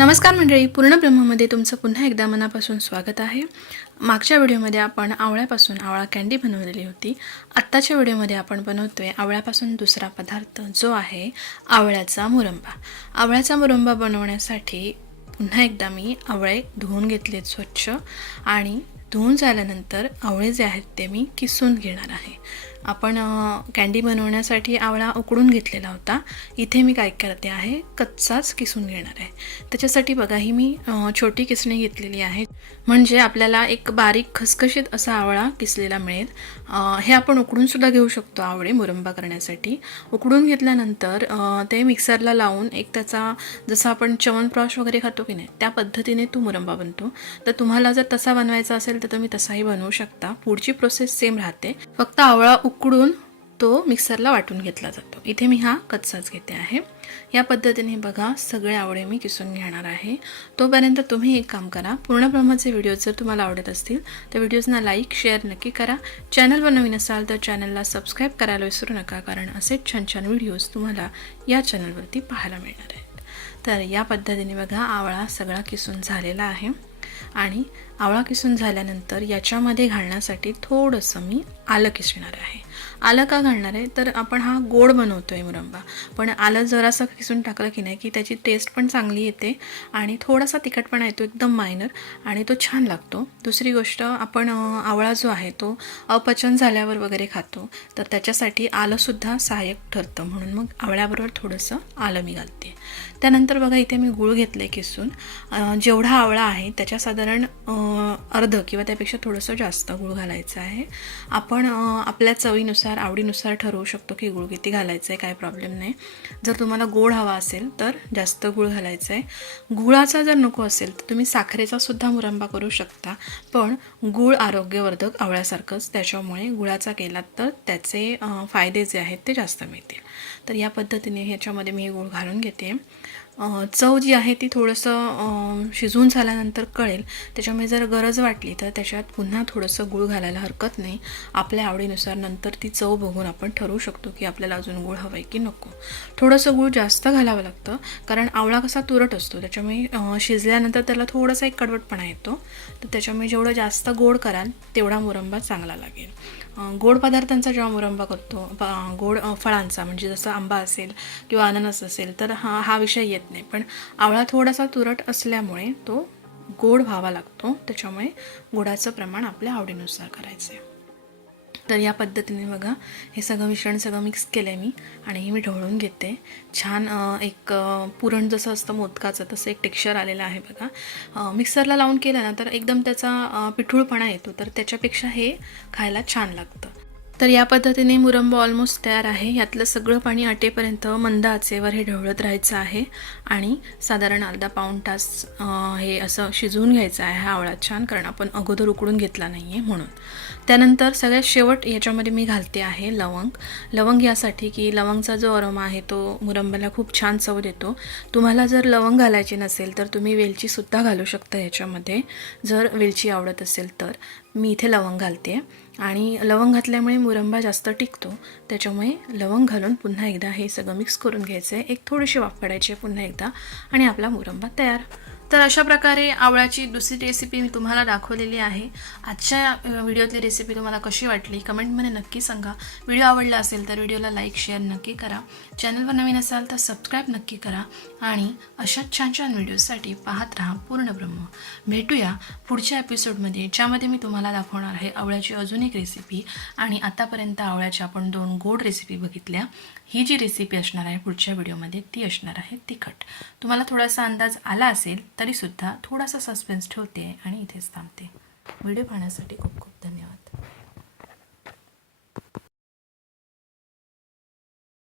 नमस्कार मंडळी पूर्ण ब्रह्ममध्ये तुमचं पुन्हा एकदा मनापासून स्वागत आहे. मागच्या व्हिडिओमध्ये आपण आवळ्यापासून आवळा कँडी बनवलेली होती. आत्ताच्या व्हिडिओमध्ये आपण बनवतोय आवळ्यापासून दुसरा पदार्थ जो आहे आवळ्याचा मुरंबा. आवळ्याचा मुरंबा बनवण्यासाठी पुन्हा एकदा मी आवळे धुवून घेतलेत स्वच्छ आणि धुवून झाल्यानंतर आवळे जे आहेत ते मी किसून घेणार आहे. आपण कँडी बनवण्यासाठी आवळा उकडून घेतलेला होता. इथे मी काय करते आहे कच्चाच किसून घेणार आहे. त्याच्यासाठी बघा ही मी छोटी किसणी घेतलेली आहे. म्हणजे आपल्याला एक बारीक खसखशीत असा आवळा किसलेला मिळेल. हे आपण उकडून सुद्धा घेऊ शकतो आवळे मुरंबा करण्यासाठी. उकडून घेतल्यानंतर ते मिक्सरला लावून एक त्याचा जसं आपण च्यवनप्रॉश वगैरे खातो की नाही त्या पद्धतीने तो मुरंबा बनतो. तर तुम्हाला जर तसा बनवायचा असेल तर तुम्ही तसाही बनवू शकता. पुढची प्रोसेस सेम राहते. फक्त आवळा उकडून तो मिक्सरला वाटून घेतला जातो. इथे मी हा कच्चाच घेते आहे. या पद्धतीने बघा सगळे आवळे मी किसून घेणार आहे. तोपर्यंत तुम्ही एक काम करा पूर्ण ब्रह्माचे व्हिडिओज जर तुम्हाला आवडत असतील तर व्हिडिओजना लाईक शेअर नक्की करा. चॅनलवर नवीन असाल तर चॅनलला सबस्क्राईब करायला विसरू नका कारण असेच छान छान व्हिडिओज तुम्हाला या चॅनलवरती पाहायला मिळणार आहेत. तर या पद्धतीने बघा आवळा सगळा किसून झालेला आहे. आणि आवळा किसून झाल्यानंतर याच्यामध्ये घालण्यासाठी थोडंसं मी आलं किसणार आहे. आलं का घालणार आहे? तर आपण हा गोड बनवतो आहे मुरंबा. पण आलं जरासं किसून टाकलं की नाही की त्याची टेस्ट पण चांगली येते आणि थोडासा तिखटपणा येतो एकदम मायनर आणि तो छान लागतो. दुसरी गोष्ट आपण आवळा जो आहे तो अपचन झाल्यावर वगैरे खातो. तर त्याच्यासाठी आलंसुद्धा सहाय्यक ठरतं. म्हणून मग आवळ्याबरोबर थोडंसं आलं मी घालते. त्यानंतर बघा इथे मी गूळ घेतलं आहे किसून जेवढा आवळा आहे त्याच्या साधारण अर्ध किंवा त्यापेक्षा थोडंसं जास्त गूळ घालायचं आहे. आपण आपल्या चवीनुसार आवडीनुसार ठरवू शकतो की गूळ किती घालायचं आहे काय प्रॉब्लेम नाही. जर तुम्हाला गोड हवा असेल तर जास्त गूळ घालायचं आहे गुळाचा जर नको असेल तर तुम्ही साखरेचा सुद्धा मुरंबा करू शकता. पण गूळ आरोग्यवर्धक आवळ्यासारखंच त्याच्यामुळे गुळाचा केलात तर त्याचे फायदे जे आहेत ते जास्त मिळतील. तर या पद्धतीने ह्याच्यामध्ये मी गूळ घालून घेते. चव जी आहे ती थोडंसं शिजून शिजवून झाल्यानंतर कळेल. त्याच्यामुळे जर गरज वाटली तर त्याच्यात पुन्हा थोडंसं गूळ घालायला हरकत नाही. आपल्या आवडीनुसार नंतर ती चव बघून आपण ठरवू शकतो की आपल्याला अजून गूळ हवं आहे की नको. थोडंसं गूळ जास्त घालावं लागतं कारण आवळा कसा तुरट असतो. त्याच्यामुळे शिजल्यानंतर त्याला थोडासा एक कडवटपणा येतो. तर त्याच्यामुळे जेवढं जास्त गोड कराल तेवढा मुरंबा चांगला लागेल. गोड पदार्थांचा जेव्हा मुरंबा करतो गोड फळांचा म्हणजे जसं आंबा असेल किंवा अननस असेल तर हा हा विषय येत नाही. पण आवळा थोडासा तुरट असल्यामुळे तो गोड व्हावा लागतो. त्याच्यामुळे गोडाचं प्रमाण आपल्या आवडीनुसार करायचं आहे तर या पद्धतीने बघा हे सगळं मिश्रण सगळं मिक्स केलं आहे मी आणि हे मी ढवळून घेते. छान एक पुरण जसं असतं मोदकाचं तसं एक टेक्स्चर आलेलं आहे बघा. मिक्सरला लावून केलं ना तर एकदम त्याचा पिठूळपणा येतो तर त्याच्यापेक्षा हे खायला छान लागतं. तर या पद्धतीने मुरंबा ऑलमोस्ट तयार आहे. यातलं सगळं पाणी आटेपर्यंत मंद आचेवर हे ढवळत राहायचं आहे आणि साधारण अर्धा पाऊण तास हे असं शिजवून घ्यायचं आहे. हा आवळा छान कारण आपण अगोदर उकडून घेतला नाही आहे म्हणून. त्यानंतर सगळ्यात शेवट याच्यामध्ये मी घालते आहे लवंग. लवंग यासाठी की लवंगचा जो अरोमा आहे तो मुरंबाला खूप छान चव देतो. तुम्हाला जर लवंग घालायची नसेल तर तुम्ही वेलचीसुद्धा घालू शकता याच्यामध्ये. जर वेलची आवडत असेल तर. मी इथे लवंग घालते. आणि लवंग घातल्यामुळे मुरंबा जास्त टिकतो. त्याच्यामुळे लवंग घालून पुन्हा एकदा हे सगळं मिक्स करून घ्यायचं आहे एक थोडीशी वाफ काढायची आहे पुन्हा एकदा. आणि आपला मुरंबा तयार. तर अशा प्रकारे आवळ्याची दुसरी रेसिपी मी तुम्हाला दाखवलेली आहे. आजच्या व्हिडिओतली रेसिपी तुम्हाला कशी वाटली कमेंटमध्ये नक्की सांगा. व्हिडिओ आवडला असेल तर व्हिडिओला लाईक शेअर नक्की करा. चॅनलवर नवीन असाल तर सबस्क्राईब नक्की करा आणि अशाच छान छान व्हिडिओजसाठी पाहत राहा पूर्ण ब्रह्म. भेटूया पुढच्या एपिसोडमध्ये ज्यामध्ये मी तुम्हाला दाखवणार आहे आवळ्याची अजून एक रेसिपी आणि आतापर्यंत आवळ्याच्या आपण दोन गोड रेसिपी बघितल्या. ही जी रेसिपी असणार आहे पुढच्या व्हिडिओमध्ये ती असणार आहे तिखट. तुम्हाला थोडासा अंदाज आला असेल तरीसुद्धा थोडासा सस्पेन्स ठेवते आणि इथेच थांबते. व्हिडिओ पाहण्यासाठी खूप खूप धन्यवाद.